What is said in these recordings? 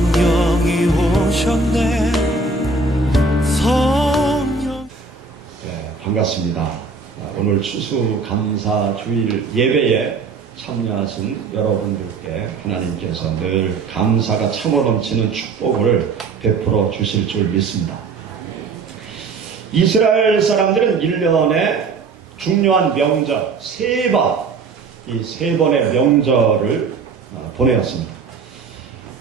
성령이 오셨네. 성령. 네, 반갑습니다. 오늘 추수감사 주일 예배에 참여하신 여러분들께 하나님께서 늘 감사가 참어 넘치는 축복을 베풀어 주실 줄 믿습니다. 이스라엘 사람들은 1년에 중요한 명절 이 세 번의 명절을 보내었습니다.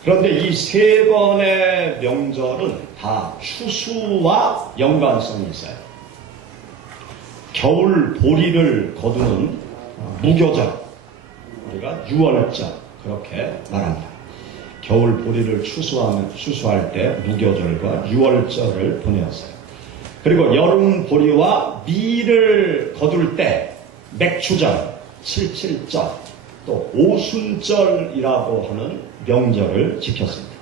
그런데 이 세 번의 명절은 다 추수와 연관성이 있어요. 겨울 보리를 거두는 무교절, 우리가 유월절 그렇게 말합니다. 겨울 보리를 추수할 때 무교절과 유월절을 보내었어요. 그리고 여름 보리와 밀을 거둘 때 맥추절, 칠칠절, 또 오순절이라고 하는 명절을 지켰습니다.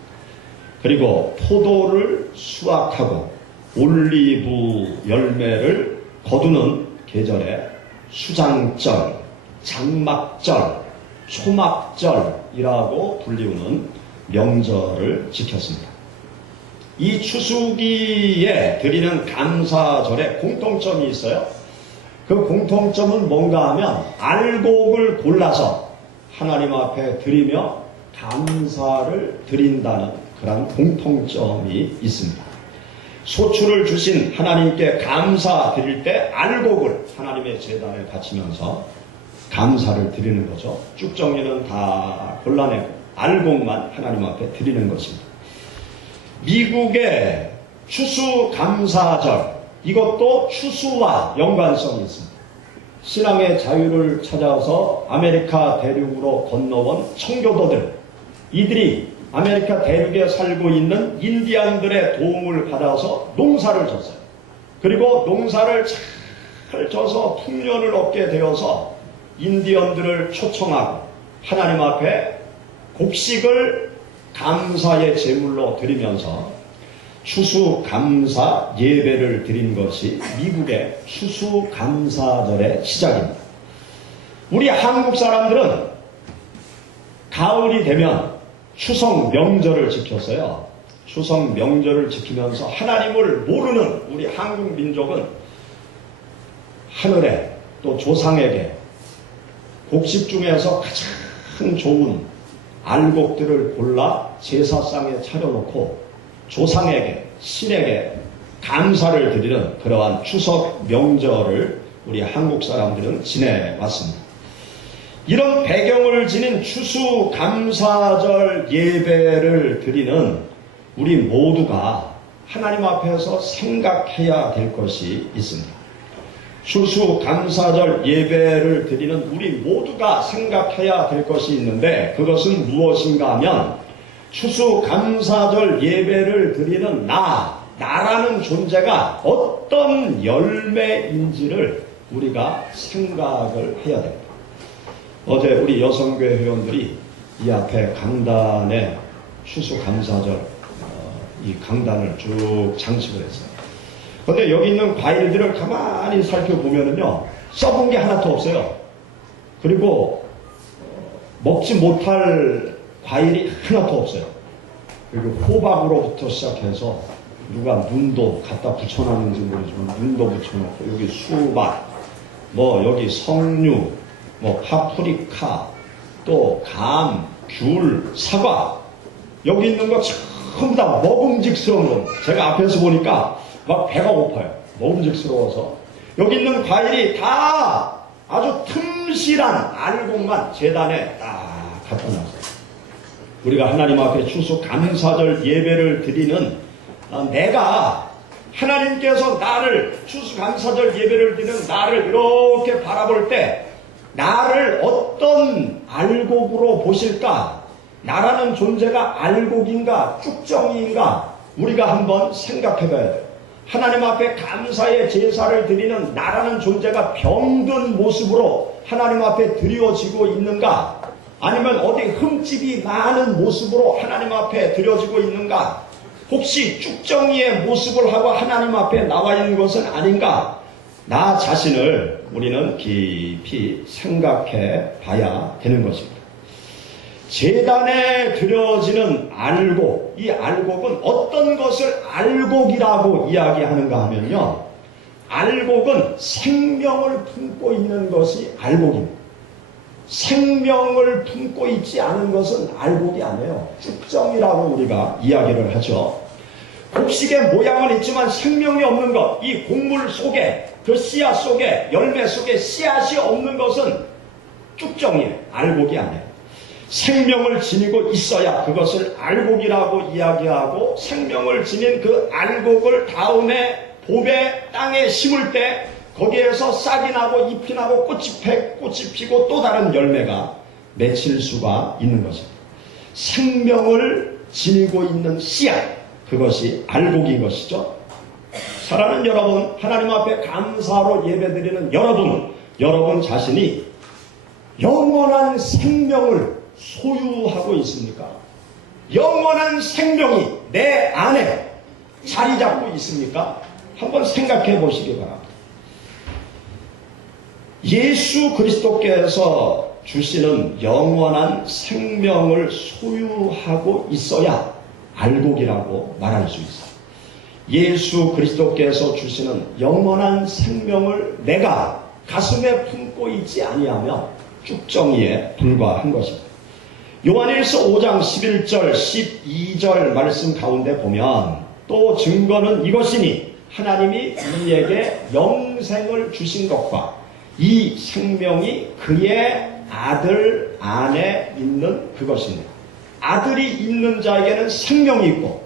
그리고 포도를 수확하고 올리브 열매를 거두는 계절에 수장절, 장막절, 초막절이라고 불리우는 명절을 지켰습니다. 이 추수기에 드리는 감사절에 공통점이 있어요. 그 공통점은 뭔가 하면 알곡을 골라서 하나님 앞에 드리며 감사를 드린다는 그런 공통점이 있습니다. 소출을 주신 하나님께 감사 드릴 때 알곡을 하나님의 제단에 바치면서 감사를 드리는 거죠. 쭉 정리는 다 골라내고 알곡만 하나님 앞에 드리는 것입니다. 미국의 추수감사절, 이것도 추수와 연관성이 있습니다. 신앙의 자유를 찾아서 아메리카 대륙으로 건너온 청교도들, 이들이 아메리카 대륙에 살고 있는 인디안들의 도움을 받아서 농사를 졌어요. 그리고 농사를 잘 져서 풍년을 얻게 되어서 인디언들을 초청하고 하나님 앞에 곡식을 감사의 제물로 드리면서 추수감사 예배를 드린 것이 미국의 추수감사절의 시작입니다. 우리 한국 사람들은 가을이 되면 추석 명절을 지켰어요. 추석 명절을 지키면서 하나님을 모르는 우리 한국 민족은 하늘에 또 조상에게 곡식 중에서 가장 좋은 알곡들을 골라 제사상에 차려놓고 조상에게, 신에게 감사를 드리는 그러한 추석 명절을 우리 한국 사람들은 지내왔습니다. 이런 배경을 지닌 추수감사절 예배를 드리는 우리 모두가 하나님 앞에서 생각해야 될 것이 있습니다. 추수감사절 예배를 드리는 우리 모두가 생각해야 될 것이 있는데 그것은 무엇인가 하면 추수감사절 예배를 드리는 나라는 존재가 어떤 열매인지를 우리가 생각을 해야 됩니다. 어제 우리 여성교회 회원들이 이 앞에 강단에 추수감사절 이 강단을 쭉 장식을 했어요. 그런데 여기 있는 과일들을 가만히 살펴보면요, 썩은 게 하나도 없어요. 그리고 먹지 못할 과일이 하나도 없어요. 그리고 호박으로부터 시작해서 누가 눈도 갖다 붙여놨는지 모르지만 눈도 붙여놓고 여기 수박, 여기 석류, 파프리카, 또 감, 귤, 사과, 여기 있는 거 전부 다 먹음직스러운 거. 제가 앞에서 보니까 막 배가 고파요. 먹음직스러워서 여기 있는 과일이 다 아주 틈실한 알곡만 제단에 딱 갖다 놨어요. 우리가 하나님 앞에 추수감사절 예배를 드리는 내가 하나님께서 나를 추수감사절 예배를 드리는 나를 이렇게 바라볼 때 나를 어떤 알곡으로 보실까? 나라는 존재가 알곡인가 쭉정이인가? 우리가 한번 생각해 봐야 돼요. 하나님 앞에 감사의 제사를 드리는 나라는 존재가 병든 모습으로 하나님 앞에 드려지고 있는가? 아니면 어디 흠집이 많은 모습으로 하나님 앞에 드려지고 있는가? 혹시 쭉정이의 모습을 하고 하나님 앞에 나와 있는 것은 아닌가? 나 자신을 우리는 깊이 생각해 봐야 되는 것입니다. 제단에 드려지는 알곡, 이 알곡은 어떤 것을 알곡이라고 이야기하는가 하면요, 알곡은 생명을 품고 있는 것이 알곡입니다. 생명을 품고 있지 않은 것은 알곡이 아니에요. 쭉정이라고 우리가 이야기를 하죠. 곡식의 모양은 있지만 생명이 없는 것, 이 곡물 속에, 그 씨앗 속에, 열매 속에 씨앗이 없는 것은 쭉정이에요. 알곡이 아니에요. 생명을 지니고 있어야 그것을 알곡이라고 이야기하고, 생명을 지닌 그 알곡을 다음에 봄에 땅에 심을 때 거기에서 싹이 나고 잎이 나고 꽃이 피고 또 다른 열매가 맺힐 수가 있는 것입니다. 생명을 지니고 있는 씨앗, 그것이 알곡인 것이죠. 사랑하는 여러분, 하나님 앞에 감사로 예배드리는 여러분 자신이 영원한 생명을 소유하고 있습니까? 영원한 생명이 내 안에 자리 잡고 있습니까? 한번 생각해 보시기 바랍니다. 예수 그리스도께서 주시는 영원한 생명을 소유하고 있어야 알곡이라고 말할 수 있어요. 예수 그리스도께서 주시는 영원한 생명을 내가 가슴에 품고 있지 아니하면 쭉정이에 불과한 것입니다. 요한일서 5장 11절 12절 말씀 가운데 보면 또 증거는 이것이니 하나님이 우리에게 영생을 주신 것과 이 생명이 그의 아들 안에 있는 그것입니다. 아들이 있는 자에게는 생명이 있고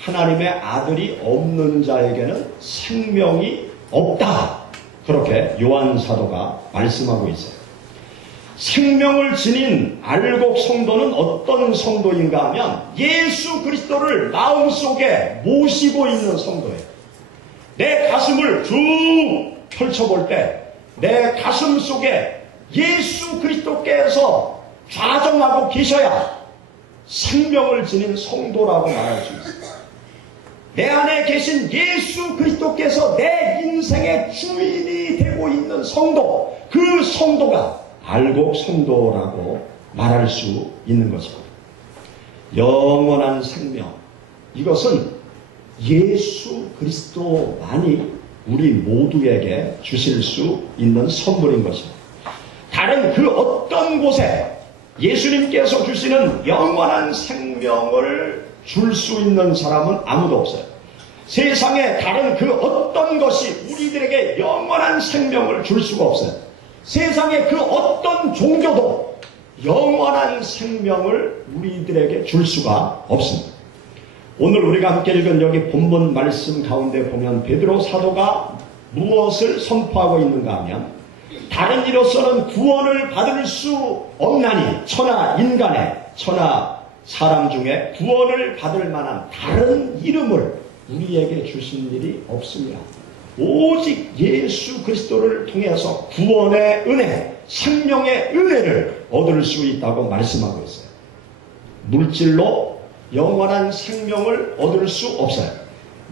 하나님의 아들이 없는 자에게는 생명이 없다. 그렇게 요한 사도가 말씀하고 있어요. 생명을 지닌 알곡 성도는 어떤 성도인가 하면 예수 그리스도를 마음속에 모시고 있는 성도예요. 내 가슴을 쭉 펼쳐볼 때 내 가슴 속에 예수 그리스도께서 좌정하고 계셔야 생명을 지닌 성도라고 말할 수 있습니다. 내 안에 계신 예수 그리스도께서 내 인생의 주인이 되고 있는 성도, 그 성도가 알곡 성도라고 말할 수 있는 것입니다. 영원한 생명, 이것은 예수 그리스도만이 우리 모두에게 주실 수 있는 선물인 것입니다. 다른 그 어떤 곳에 예수님께서 주시는 영원한 생명을 줄 수 있는 사람은 아무도 없어요. 세상에 다른 그 어떤 것이 우리들에게 영원한 생명을 줄 수가 없어요. 세상의 그 어떤 종교도 영원한 생명을 우리들에게 줄 수가 없습니다. 오늘 우리가 함께 읽은 여기 본문 말씀 가운데 보면 베드로 사도가 무엇을 선포하고 있는가 하면 다른 이로서는 구원을 받을 수 없나니 천하 사람 중에 구원을 받을 만한 다른 이름을 우리에게 주신 일이 없습니다. 오직 예수 그리스도를 통해서 구원의 은혜, 생명의 은혜를 얻을 수 있다고 말씀하고 있어요. 물질로 영원한 생명을 얻을 수 없어요.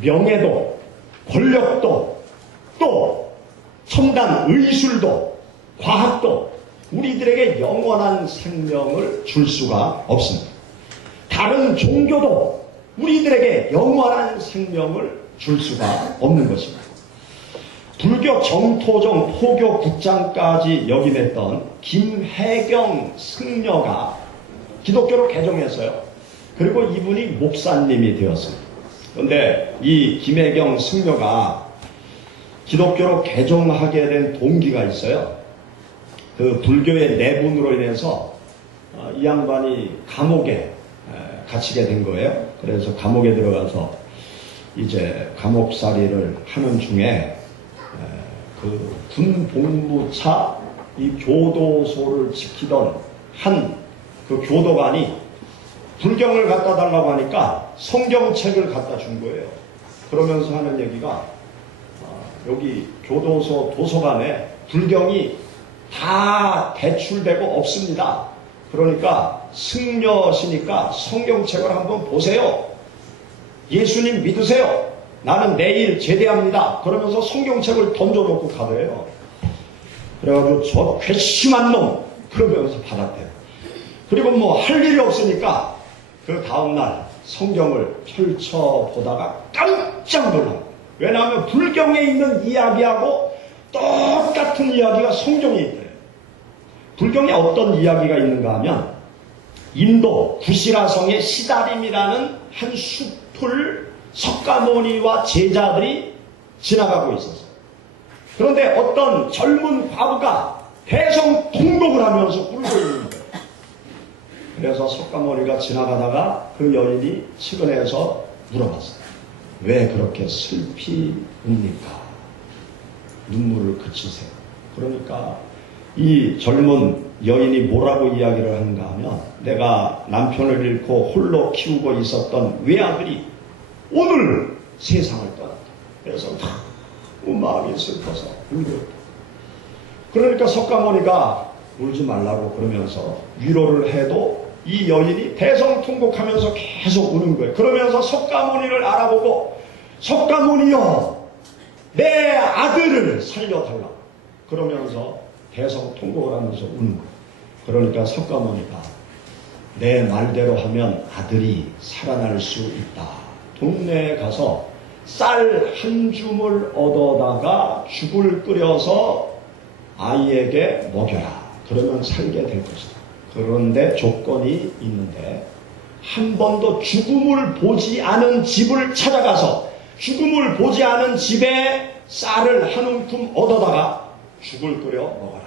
명예도, 권력도, 또 첨단 의술도, 과학도 우리들에게 영원한 생명을 줄 수가 없습니다. 다른 종교도 우리들에게 영원한 생명을 줄 수가 없는 것입니다. 불교 정토정 포교 국장까지 역임했던 김혜경 승려가 기독교로 개종했어요. 그리고 이분이 목사님이 되었습니다. 그런데 이 김혜경 승려가 기독교로 개종하게 된 동기가 있어요. 그 불교의 내분으로 인해서 이 양반이 감옥에 갇히게 된 거예요. 그래서 감옥에 들어가서 이제 감옥살이를 하는 중에 그 군복무차 이 교도소를 지키던 한 그 교도관이 불경을 갖다 달라고 하니까 성경책을 갖다 준 거예요. 그러면서 하는 얘기가 여기 교도소 도서관에 불경이 다 대출되고 없습니다. 그러니까 승려시니까 성경책을 한번 보세요. 예수님 믿으세요. 나는 내일 제대합니다. 그러면서 성경책을 던져놓고 가더래요. 그래가지고 저 괘씸한 놈 그러면서 받았대요. 그리고 뭐 할 일이 없으니까 그 다음날 성경을 펼쳐보다가 깜짝 놀랍니다. 왜냐하면 불경에 있는 이야기하고 똑같은 이야기가 성경에 있대요. 불경에 어떤 이야기가 있는가 하면 인도 구시라성의 시다림이라는 한 숲을 석가모니와 제자들이 지나가고 있었어요. 그런데 어떤 젊은 과부가 대성통곡을 하면서 울고 있는 거예요. 그래서 석가모니가 지나가다가 그 여인이 측은해서 물어봤어요. 왜 그렇게 슬피 웁니까? 눈물을 그치세요. 그러니까 이 젊은 여인이 뭐라고 이야기를 하는가 하면 내가 남편을 잃고 홀로 키우고 있었던 외아들이 오늘 세상을 떠났다. 그래서 너무 마음이 슬퍼서 울고 있다. 그러니까 석가모니가 울지 말라고 그러면서 위로를 해도 이 여인이 대성통곡하면서 계속 우는 거예요. 그러면서 석가모니를 알아보고 석가모니여 내 아들을 살려달라 그러면서 대성통곡을 하면서 우는 거예요. 그러니까 석가모니가 내 말대로 하면 아들이 살아날 수 있다. 동네에 가서 쌀 한 줌을 얻어다가 죽을 끓여서 아이에게 먹여라. 그러면 살게 될 것이다. 그런데 조건이 있는데 한 번도 죽음을 보지 않은 집을 찾아가서 죽음을 보지 않은 집에 쌀을 한 움큼 얻어다가 죽을 끓여 먹어라.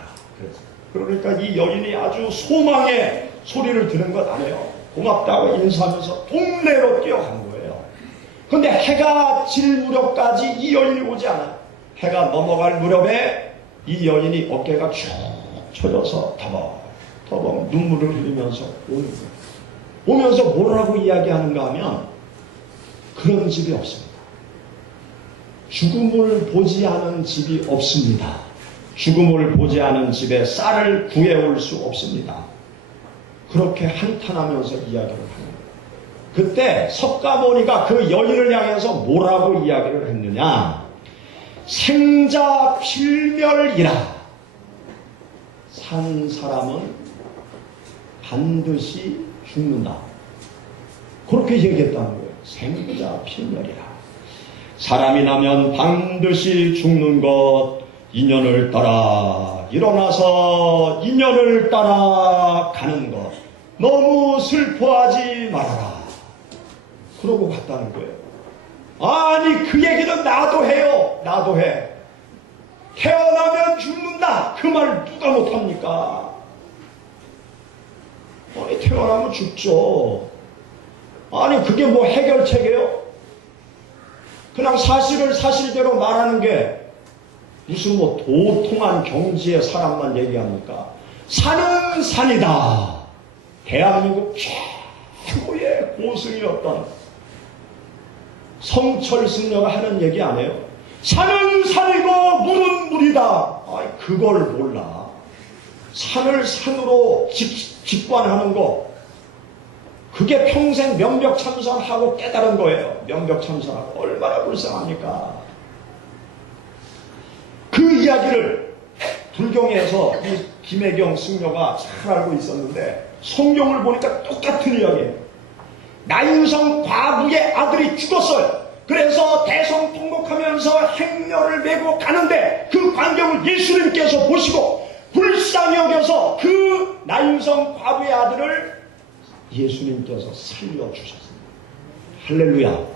그러니까 이 여인이 아주 소망의 소리를 들은 것 아니에요. 고맙다고 인사하면서 동네로 뛰어간 거예요. 근데 해가 질 무렵까지 이 여인이 오지 않아요. 해가 넘어갈 무렵에 이 여인이 어깨가 쭉 쳐져서 터벅터벅 눈물을 흘리면서 오는 거예요. 오면서 뭐라고 이야기하는가 하면 그런 집이 없습니다. 죽음을 보지 않은 집이 없습니다. 죽음을 보지 않은 집에 쌀을 구해올 수 없습니다. 그렇게 한탄하면서 이야기를 하는 거예요. 그때 석가모니가 그 여인을 향해서 뭐라고 이야기를 했느냐. 생자 필멸이라. 산 사람은 반드시 죽는다. 그렇게 얘기했다는 거예요. 생자 필멸이라. 사람이 나면 반드시 죽는 것 인연을 따라 일어나서 인연을 따라 가는 것 너무 슬퍼하지 말아라. 그러고 갔다는 거예요. 아니 그 얘기는 나도 해요. 나도 해. 태어나면 죽는다. 그 말 누가 못합니까? 아니 태어나면 죽죠. 아니 그게 뭐 해결책이에요? 그냥 사실을 사실대로 말하는 게 무슨 뭐 도통한 경지의 사람만 얘기합니까? 산은 산이다. 대한민국 최고의 고승이었던 성철승려가 하는 얘기 아니에요? 산은 산이고 물은 물이다. 아이, 그걸 몰라. 산을 산으로 직관하는 거 그게 평생 명벽참선하고 깨달은 거예요. 명벽참선하고 얼마나 불쌍합니까? 그 이야기를 불경에서 이 김혜경 승려가 잘 알고 있었는데 성경을 보니까 똑같은 이야기예요. 나인성 과부의 아들이 죽었어요. 그래서 대성통곡하면서 행렬을 메고 가는데 그 광경을 예수님께서 보시고 불쌍히 여겨서 그 나인성 과부의 아들을 예수님께서 살려주셨습니다. 할렐루야.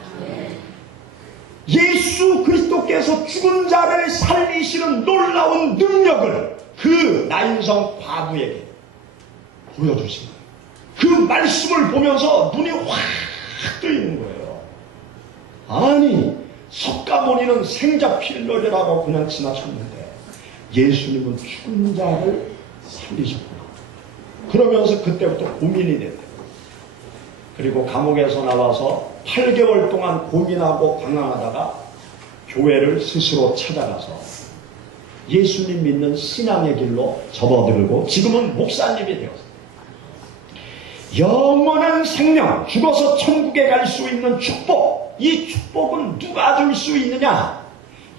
예수 그리스도께서 죽은 자를 살리시는 놀라운 능력을 그 나인성 과부에게 보여주신 거예요. 그 말씀을 보면서 눈이 확 뜨이는 거예요. 아니 석가모니는 생자필멸이라고 그냥 지나쳤는데 예수님은 죽은 자를 살리셨구나. 그러면서 그때부터 고민이 됐대요. 그리고 감옥에서 나와서 8개월 동안 고민하고 방황하다가 교회를 스스로 찾아가서 예수님 믿는 신앙의 길로 접어들고 지금은 목사님이 되었습니다. 영원한 생명, 죽어서 천국에 갈 수 있는 축복, 이 축복은 누가 줄 수 있느냐?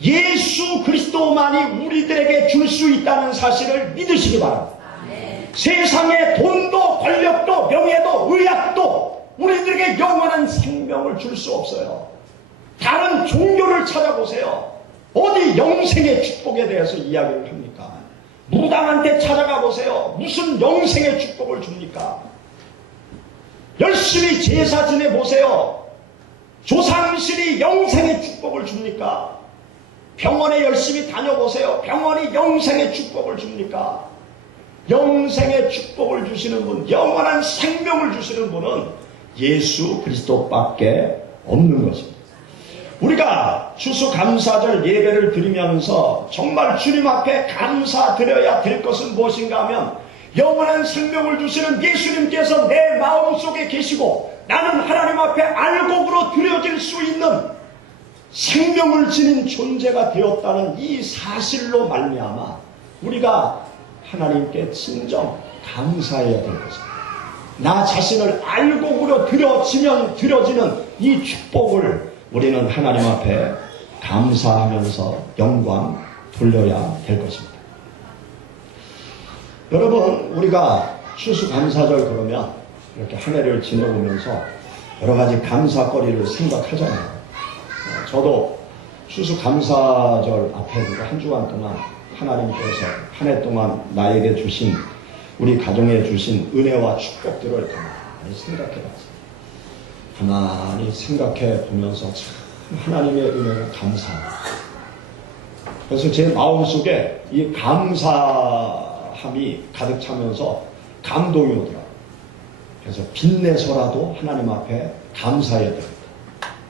예수 그리스도만이 우리들에게 줄 수 있다는 사실을 믿으시기 바랍니다. 세상의 돈도 권력도 명예도 의학도 우리들에게 영원한 생명을 줄 수 없어요. 다른 종교를 찾아보세요. 어디 영생의 축복에 대해서 이야기를 합니까? 무당한테 찾아가 보세요. 무슨 영생의 축복을 줍니까? 열심히 제사 지내보세요. 조상신이 영생의 축복을 줍니까? 병원에 열심히 다녀보세요. 병원이 영생의 축복을 줍니까? 영생의 축복을 주시는 분, 영원한 생명을 주시는 분은 예수 그리스도밖에 없는 것입니다. 우리가 추수감사절 예배를 드리면서 정말 주님 앞에 감사드려야 될 것은 무엇인가 하면 영원한 생명을 주시는 예수님께서 내 마음속에 계시고 나는 하나님 앞에 알곡으로 드려질 수 있는 생명을 지닌 존재가 되었다는 이 사실로 말미암아 우리가 하나님께 진정 감사해야 될 것입니다. 나 자신을 알곡으로 드려지는 이 축복을 우리는 하나님 앞에 감사하면서 영광 돌려야 될 것입니다. 여러분, 우리가 추수감사절 그러면 이렇게 한 해를 지내오면서 여러 가지 감사거리를 생각하잖아요. 저도 추수감사절 앞에 한 주간 동안 하나님께서 한 해 동안 나에게 주신 우리 가정에 주신 은혜와 축복들을 가만히 생각해봤어요. 가만히 생각해 보면서 참 하나님의 은혜가 감사합니다. 그래서 제 마음속에 이 감사함이 가득 차면서 감동이 오더라고요. 그래서 빚내서라도 하나님 앞에 감사해야 됩니다.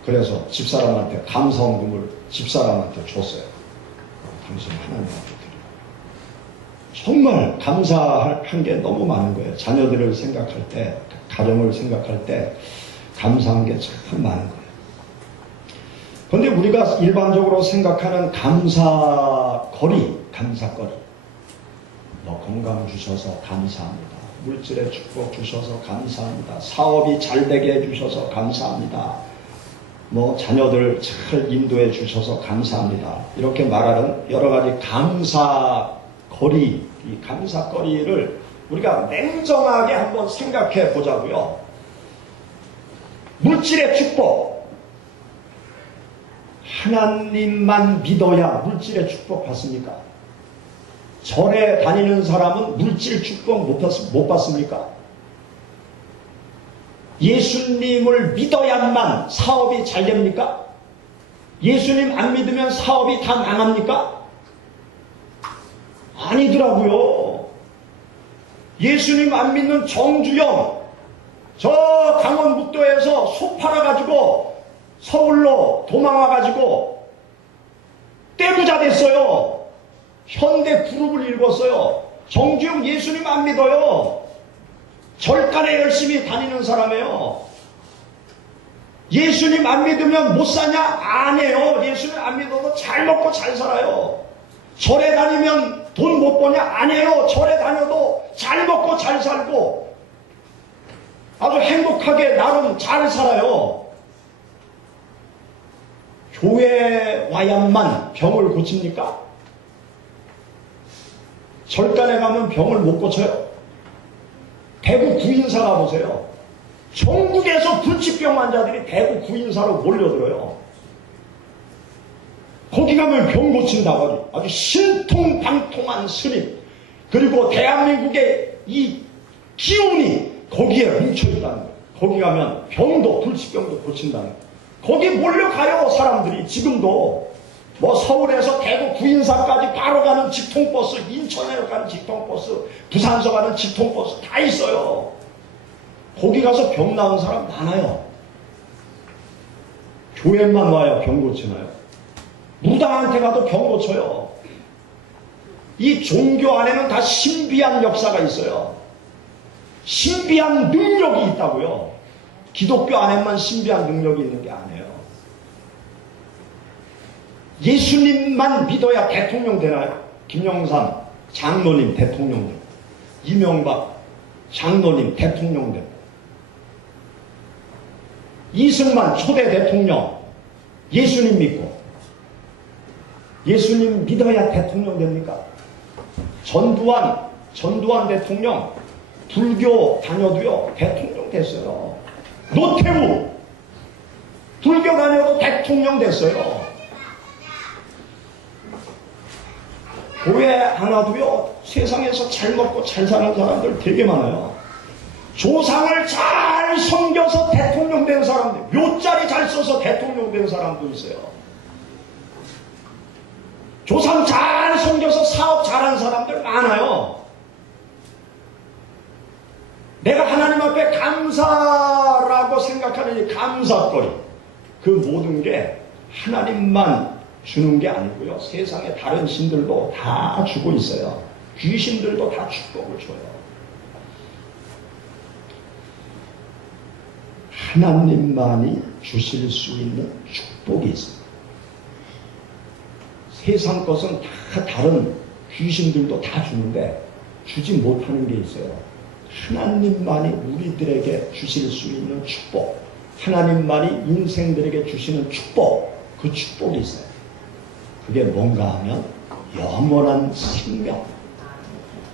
그래서 집사람한테 감사원금을 집사람한테 줬어요. 당신 하나님 앞에 드려요. 정말 감사한 게 너무 많은 거예요. 자녀들을 생각할 때, 가정을 생각할 때 감사한 게 참 많은 거예요. 그런데 우리가 일반적으로 생각하는 감사거리, 뭐 건강 주셔서 감사합니다. 물질의 축복 주셔서 감사합니다. 사업이 잘 되게 해주셔서 감사합니다. 뭐 자녀들 잘 인도해 주셔서 감사합니다. 이렇게 말하는 여러 가지 감사거리, 이 감사거리를 우리가 냉정하게 한번 생각해 보자고요. 물질의 축복, 하나님만 믿어야 물질의 축복 받습니까? 절에 다니는 사람은 물질 축복 못 받습니까? 예수님을 믿어야만 사업이 잘 됩니까? 예수님 안 믿으면 사업이 다 망합니까? 아니더라고요. 예수님 안 믿는 정주영, 저 강원북도에서 소 팔아가지고 서울로 도망와가지고 떼부자 됐어요. 현대 그룹을 읽었어요. 정주영 예수님 안 믿어요. 절간에 열심히 다니는 사람이에요. 예수님 안 믿으면 못 사냐? 안 해요. 예수님 안 믿어도 잘 먹고 잘 살아요. 절에 다니면 돈 못 버냐? 안 해요. 절에 다녀도 잘 먹고 잘 살고 아주 행복하게 나름 잘 살아요. 교회 와야만 병을 고칩니까? 절간에 가면 병을 못 고쳐요. 대구 구인사 가보세요. 전국에서 불치병 환자들이 대구 구인사로 몰려들어요. 거기 가면 병 고친다고 아주 신통방통한 스님, 그리고 대한민국의 이 기운이 거기에 뭉쳐있다는 거예요. 거기 가면 병도 불치병도 고친다는 거예요. 거기 몰려가요. 사람들이 지금도 뭐 서울에서 대구 구인사까지 바로 가는 직통버스, 인천에 가는 직통버스, 부산서 가는 직통버스 다 있어요. 거기 가서 병 나은 사람 많아요. 교회만 와요. 병 고치나요? 무당한테 가도 병 고쳐요. 이 종교 안에는 다 신비한 역사가 있어요. 신비한 능력이 있다고요. 기독교 안에만 신비한 능력이 있는 게 아니에요. 예수님만 믿어야 대통령 되나요? 김영삼 장로님 대통령 되고, 이명박 장로님 대통령 되고, 이승만 초대 대통령 예수님 믿고, 예수님 믿어야 대통령 됩니까? 전두환 전두환 대통령 불교 다녀도요 대통령 됐어요. 노태우 불교 다녀도 대통령 됐어요. 교회 하나도요 세상에서 잘 먹고 잘 사는 사람들 되게 많아요. 조상을 잘 섬겨서 대통령 된 사람들, 묘자리 잘 써서 대통령 된 사람도 있어요. 조상 잘 섬겨서 사업 잘한 사람들 많아요. 내가 하나님 앞에 감사라고 생각하는 이 감사거리, 그 모든 게 하나님만 주는 게 아니고요. 세상에 다른 신들도 다 주고 있어요. 귀신들도 다 축복을 줘요. 하나님만이 주실 수 있는 축복이 있습니다. 세상 것은 다 다른 귀신들도 다 주는데 주지 못하는 게 있어요. 하나님만이 우리들에게 주실 수 있는 축복, 하나님만이 인생들에게 주시는 축복, 그 축복이 있어요. 그게 뭔가 하면 영원한 생명.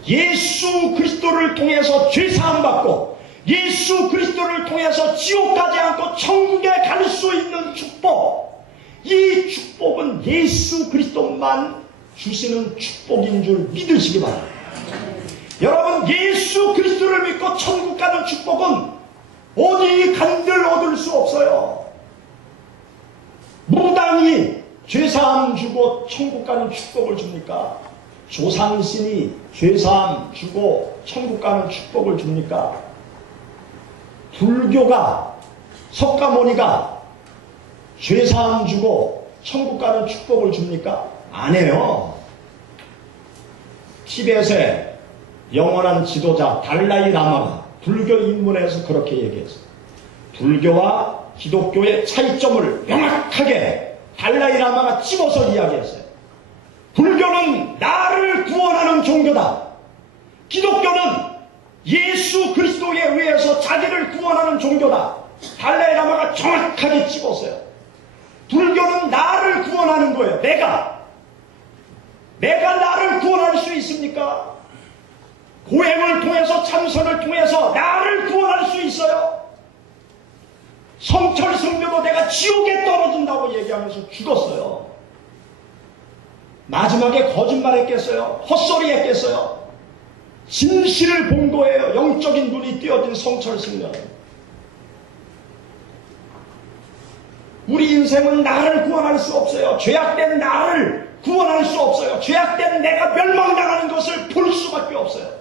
예수 그리스도를 통해서 죄사함 받고 예수 그리스도를 통해서 지옥 가지 않고 천국에 갈 수 있는 축복. 이 축복은 예수 그리스도만 주시는 축복인 줄 믿으시기 바랍니다. 여러분, 예수 그리스도를 믿고 천국 가는 축복은 어디 간들 얻을 수 없어요. 무당이 죄사함 주고 천국 가는 축복을 줍니까? 조상신이 죄사함 주고 천국 가는 축복을 줍니까? 불교가, 석가모니가 죄사함 주고 천국 가는 축복을 줍니까? 안 해요. 티벳의 영원한 지도자 달라이 라마가 불교 입문에서 그렇게 얘기했어요. 불교와 기독교의 차이점을 명확하게 달라이 라마가 집어서 이야기했어요. 불교는 나를 구원하는 종교다. 기독교는 예수 그리스도에 의해서 자기를 구원하는 종교다. 달라이 라마가 정확하게 집었어요. 불교는 나를 구원하는 거예요. 내가 나를 구원할 수 있습니까? 고행을 통해서, 참선을 통해서 나를 구원할 수 있어요. 성철승교도 내가 지옥에 떨어진다고 얘기하면서 죽었어요. 마지막에 거짓말했겠어요? 헛소리했겠어요? 진실을 본 거예요. 영적인 눈이 띄어진 성철승교는. 우리 인생은 나를 구원할 수 없어요. 죄악된 나를 구원할 수 없어요. 죄악된 내가 멸망당하는 것을 볼 수밖에 없어요.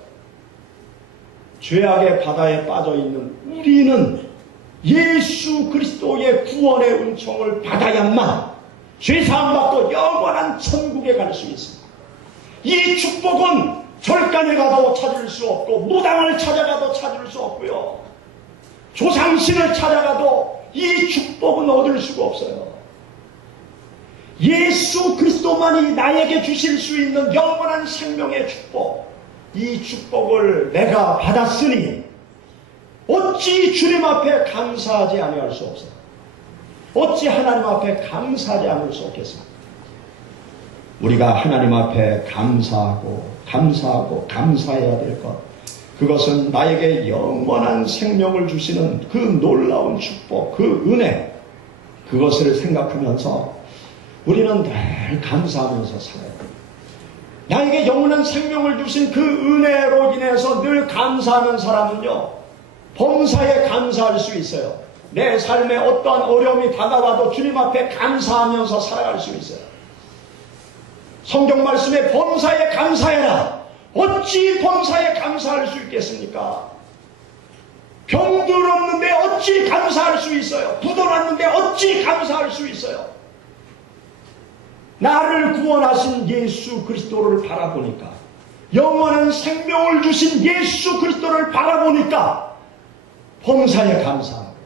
죄악의 바다에 빠져있는 우리는 예수 그리스도의 구원의 은총을 받아야만 죄사함 받고 영원한 천국에 갈 수 있습니다. 이 축복은 절간에 가도 찾을 수 없고 무당을 찾아가도 찾을 수 없고요. 조상신을 찾아가도 이 축복은 얻을 수가 없어요. 예수 그리스도만이 나에게 주실 수 있는 영원한 생명의 축복, 이 축복을 내가 받았으니 어찌 주님 앞에 감사하지 아니할 수 없어요. 어찌 하나님 앞에 감사하지 않을 수 없겠습니까? 우리가 하나님 앞에 감사하고 감사해야 될 것, 그것은 나에게 영원한 생명을 주시는 그 놀라운 축복, 그 은혜, 그것을 생각하면서 우리는 늘 감사하면서 살아야 됩니다. 나에게 영원한 생명을 주신 그 은혜로 인해서 늘 감사하는 사람은요, 범사에 감사할 수 있어요. 내 삶에 어떠한 어려움이 다가와도 주님 앞에 감사하면서 살아갈 수 있어요. 성경 말씀에 범사에 감사해라. 어찌 범사에 감사할 수 있겠습니까? 병들 없는데 어찌 감사할 수 있어요? 부도났는데 어찌 감사할 수 있어요? 나를 구원하신 예수 그리스도를 바라보니까, 영원한 생명을 주신 예수 그리스도를 바라보니까 범사에 감사합니다.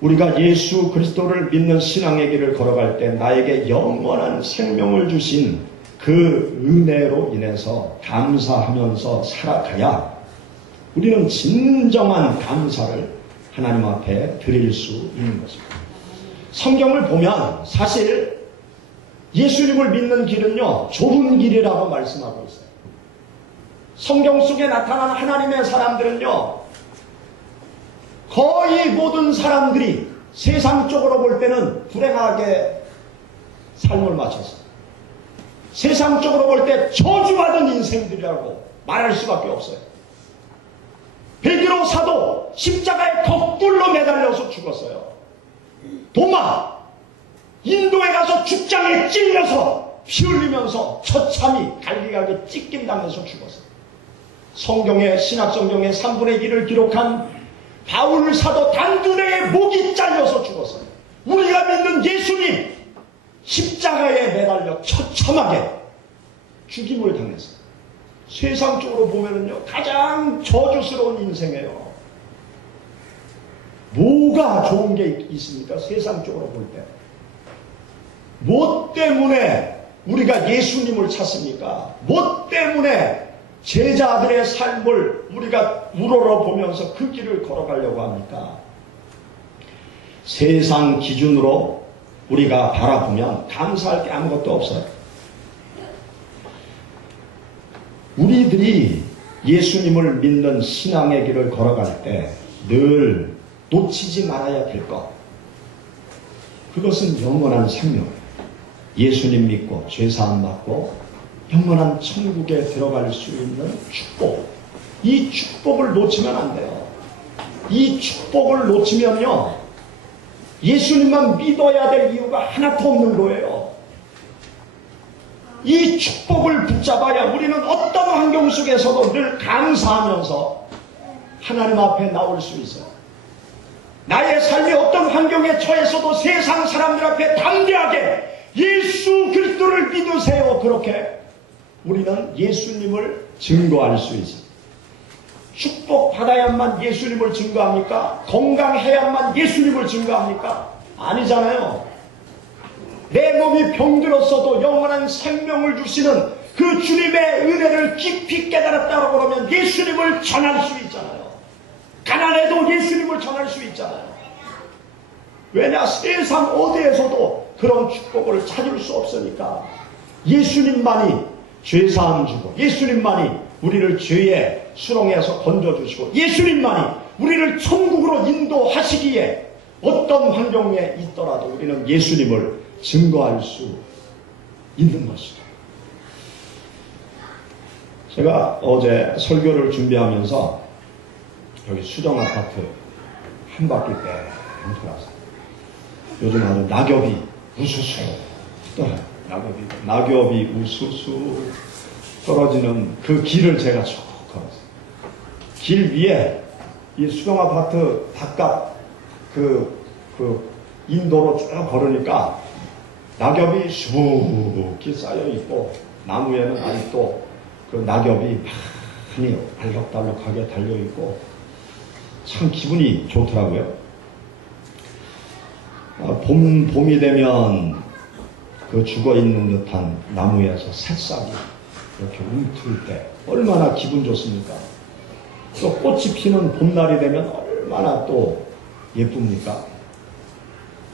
우리가 예수 그리스도를 믿는 신앙의 길을 걸어갈 때 나에게 영원한 생명을 주신 그 은혜로 인해서 감사하면서 살아가야 우리는 진정한 감사를 하나님 앞에 드릴 수 있는 것입니다. 성경을 보면 사실 예수님을 믿는 길은요, 좁은 길이라고 말씀하고 있어요. 성경 속에 나타난 하나님의 사람들은요, 거의 모든 사람들이 세상적으로 볼 때는 불행하게 삶을 마쳤어요. 세상적으로 볼 때 저주받은 인생들이라고 말할 수밖에 없어요. 베드로 사도 십자가에 거꾸로 매달려서 죽었어요. 도마, 인도에 가서 죽장에 찔려서 피 흘리면서 처참히 갈기갈기 찢김당해서 죽었어요. 성경의 신약성경의 3분의 1을 기록한 바울 사도 단두대에 목이 잘려서 죽었어요. 우리가 믿는 예수님 십자가에 매달려 처참하게 죽임을 당했어요. 세상적으로 보면은요, 가장 저주스러운 인생이에요. 뭐가 좋은 게 있습니까? 세상적으로 볼 때. 뭐 때문에 우리가 예수님을 찾습니까? 뭐 때문에 제자들의 삶을 우리가 우러러보면서 그 길을 걸어가려고 합니까? 세상 기준으로 우리가 바라보면 감사할 게 아무것도 없어요. 우리들이 예수님을 믿는 신앙의 길을 걸어갈 때 늘 놓치지 말아야 될 것, 그것은 영원한 생명, 예수님 믿고 죄사함 받고 영원한 천국에 들어갈 수 있는 축복. 이 축복을 놓치면 안 돼요. 이 축복을 놓치면요, 예수님만 믿어야 될 이유가 하나도 없는 거예요. 이 축복을 붙잡아야 우리는 어떤 환경 속에서도 늘 감사하면서 하나님 앞에 나올 수 있어요. 나의 삶이 어떤 환경에 처해서도 세상 사람들 앞에 담대하게 예수 그리스도를 믿으세요. 그렇게 우리는 예수님을 증거할 수 있어요. 축복받아야만 예수님을 증거합니까? 건강해야만 예수님을 증거합니까? 아니잖아요. 내 몸이 병들었어도 영원한 생명을 주시는 그 주님의 은혜를 깊이 깨달았다고 그러면 예수님을 전할 수 있잖아요. 가난해도 예수님을 전할 수 있잖아요. 왜냐? 세상 어디에서도 그런 축복을 찾을 수 없으니까. 예수님만이 죄사함 주고, 예수님만이 우리를 죄의 수렁에서 건져주시고, 예수님만이 우리를 천국으로 인도하시기에 어떤 환경에 있더라도 우리는 예수님을 증거할 수 있는 것이죠. 제가 어제 설교를 준비하면서 여기 수정아파트 한 바퀴 뺑 돌았어요. 요즘 아주 낙엽이 우수수 떨어요. 낙엽이 우수수 떨어지는 그 길을 제가 쭉 걸었어요. 길 위에 이 수정아파트 바깥 그 인도로 쭉 걸으니까 낙엽이 수북히 쌓여 있고, 나무에는 아직도 그 낙엽이 많이 알록달록하게 달려 있고, 참 기분이 좋더라고요. 봄이 되면 그 죽어 있는 듯한 나무에서 새싹이 이렇게 움틀 때 얼마나 기분 좋습니까? 또 꽃이 피는 봄날이 되면 얼마나 또 예쁩니까?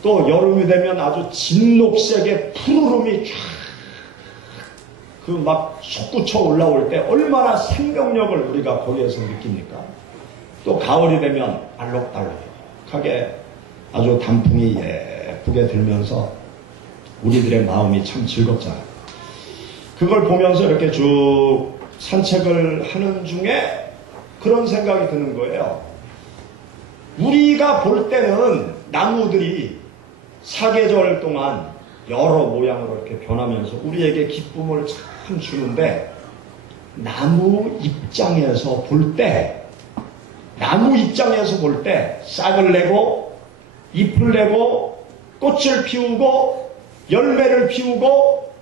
또 여름이 되면 아주 진녹색의 푸르름이 쫙 그 막 솟구쳐 올라올 때 얼마나 생명력을 우리가 거기에서 느낍니까? 또 가을이 되면 알록달록하게 아주 단풍이 예쁘게 들면서 우리들의 마음이 참 즐겁잖아요. 그걸 보면서 이렇게 쭉 산책을 하는 중에 그런 생각이 드는 거예요. 우리가 볼 때는 나무들이 사계절 동안 여러 모양으로 이렇게 변하면서 우리에게 기쁨을 참 주는데, 나무 입장에서 볼 때 싹을 내고 잎을 내고 꽃을 피우고 열매를 피우고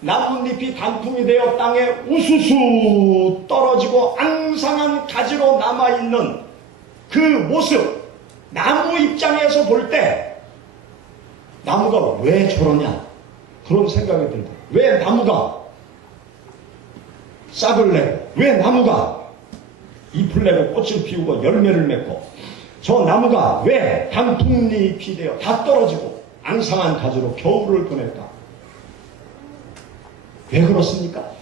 나뭇잎이 단풍이 되어 땅에 우수수 떨어지고 앙상한 가지로 남아있는 그 모습, 나무 입장에서 볼 때 나무가 왜 저러냐, 그런 생각이 들고, 왜 나무가 싹을 내고, 왜 나무가 잎을 내고 꽃을 피우고 열매를 맺고, 저 나무가 왜 단풍잎이 되어 다 떨어지고 앙상한 가지로 겨울을 보낼까? 왜 그렇습니까?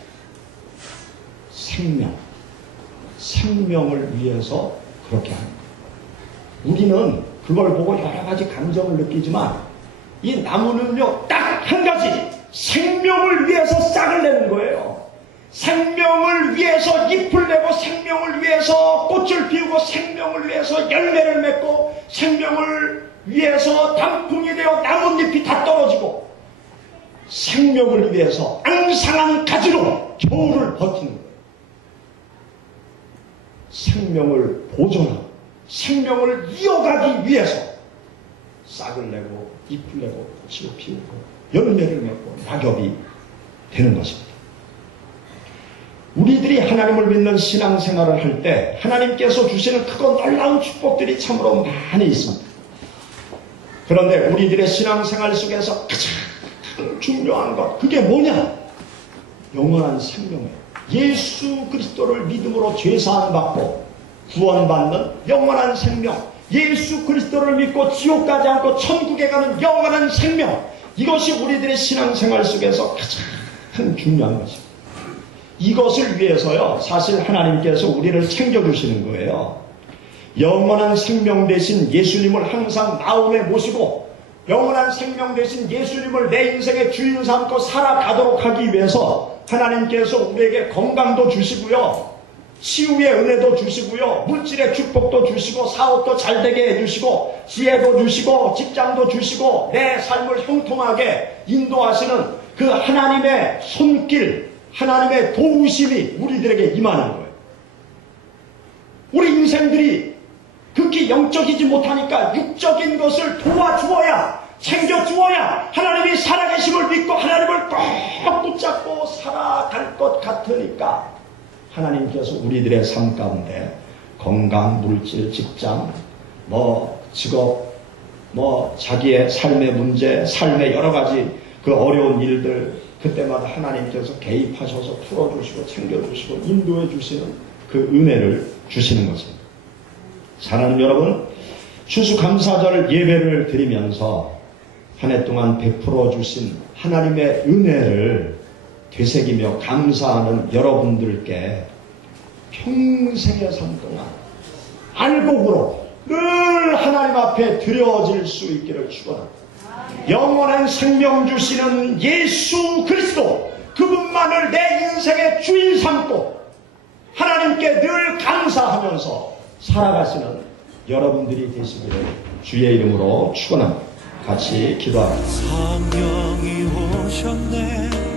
생명을 위해서 그렇게 하는 거예요. 우리는 그걸 보고 여러 가지 감정을 느끼지만 이 나무는요, 딱 한 가지, 생명을 위해서 싹을 내는 거예요. 생명을 위해서 잎을 내고, 생명을 위해서 꽃을 피우고, 생명을 위해서 열매를 맺고, 생명을 위해서 단풍이 되어 나뭇잎이 다 떨어지고, 생명을 위해서 앙상한 가지로 겨울을 버티는 거예요. 생명을 보존하고 생명을 이어가기 위해서 싹을 내고 잎을 내고 꽃을 피우고 열매를 맺고 낙엽이 되는 것입니다. 우리들이 하나님을 믿는 신앙생활을 할 때 하나님께서 주시는 크고 놀라운 축복들이 참으로 많이 있습니다. 그런데 우리들의 신앙생활 속에서 가장 중요한 것, 그게 뭐냐? 영원한 생명이에요. 예수 그리스도를 믿음으로 죄사함 받고 구원받는 영원한 생명, 예수 그리스도를 믿고 지옥 가지 않고 천국에 가는 영원한 생명, 이것이 우리들의 신앙생활 속에서 가장 중요한 것입니다. 이것을 위해서요, 사실 하나님께서 우리를 챙겨주시는 거예요. 영원한 생명 대신 예수님을 항상 마음에 모시고 영원한 생명 대신 예수님을 내 인생의 주인 삼고 살아가도록 하기 위해서 하나님께서 우리에게 건강도 주시고요, 치유의 은혜도 주시고요, 물질의 축복도 주시고, 사업도 잘되게 해주시고, 지혜도 주시고, 직장도 주시고, 내 삶을 형통하게 인도하시는 그 하나님의 손길, 하나님의 도우심이 우리들에게 임하는 거예요. 우리 인생들이 극히 영적이지 못하니까 육적인 것을 도와주어야, 챙겨주어야 하나님이 살아계심을 믿고 하나님을 꼭 붙잡고 살아갈 것 같으니까 하나님께서 우리들의 삶 가운데 건강, 물질, 직장, 직업, 자기의 삶의 문제, 삶의 여러 가지 그 어려운 일들, 그때마다 하나님께서 개입하셔서 풀어주시고 챙겨주시고 인도해 주시는 그 은혜를 주시는 것입니다. 사랑하는 여러분, 추수감사절 예배를 드리면서 한 해 동안 베풀어 주신 하나님의 은혜를 되새기며 감사하는 여러분들께 평생의 삶 동안 알곡으로 늘 하나님 앞에 드려질 수 있기를 축원합니다. 영원한 생명 주시는 예수 그리스도, 그분만을 내 인생의 주인 삼고 하나님께 늘 감사하면서 살아가시는 여러분들이 되시기를 주의 이름으로 축원합니다. 같이 기도합니다. 성령이 오셨네.